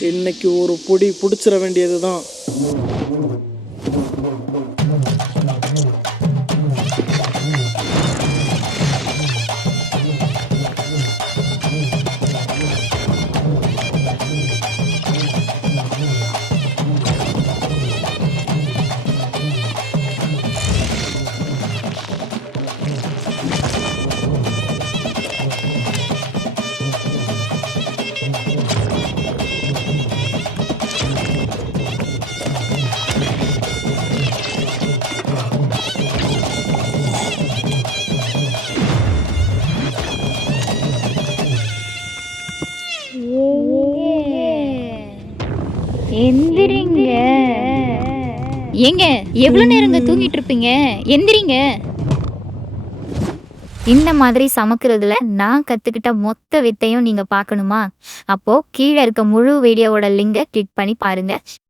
இன்னைக்கு ஒரு பொடி பிடிச்சிட வேண்டியது தான். எந்திரிங்க. ஏங்க எவ்வளவு நேரங்க தூங்கிட்டு இருப்பீங்க? எந்திரிங்க. இந்த மாதிரி சமைக்கிறதுல நான் கத்துக்கிட்ட மொத்த வித்தையும் நீங்க பார்க்கணுமா? அப்போ கீழே இருக்க முழு வீடியோவோட லிங்கை கிளிக் பண்ணி பாருங்க.